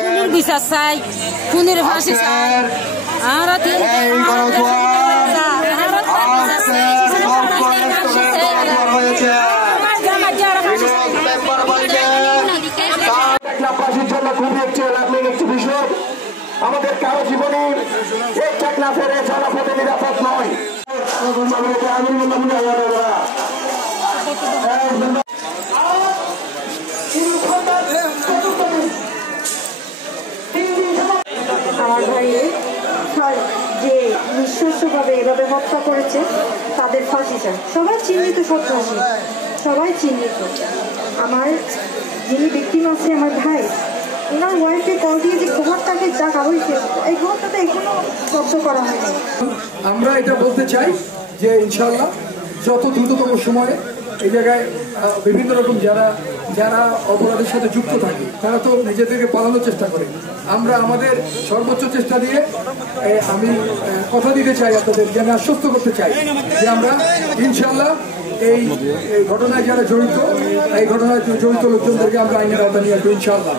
খুনের বিচার চাই, খুনের ফাঁসি চাই। আমরা ফাঁসির জন্য খুবই একটি বিষয়। আমাদের কারো জীবনে এই টেকনাফের জনপথে নিরাপদ নয়। আমার ভাইয়ের যে নিঃশস্যভাবে এভাবে হত্যা করেছে তাদের ফাঁসি চায়। সবাই চিহ্নিত সন্ত্রাসী, সবাই চিহ্নিত। আমার যিনি ভিকটিম আছে আমার ভাই, ওনার ওয়াইফকে কল দিয়ে যে খবরটাকে ডাকা হয়েছে, এই খবরটাতে এখনো জব্দ করা হয়নি। আমরা এটা বলতে চাই যে ইনশাল্লাহ যত দ্রুততম সময়ে এই জায়গায় বিভিন্ন রকম যারা অপরাধের সাথে যুক্ত থাকে তারা তো নিজেদেরকে পালানোর চেষ্টা করে। আমরা আমাদের সর্বোচ্চ চেষ্টা দিয়ে আমি কথা দিতে চাই আপনাদের, যে আমি আশ্বস্ত করতে চাই যে আমরা ইনশাল্লাহ এই ঘটনায় যারা জড়িত, এই ঘটনায় জড়িত লোকজনদেরকে আমরা আইনের আওতায় নিয়ে আসবো ইনশাল্লাহ।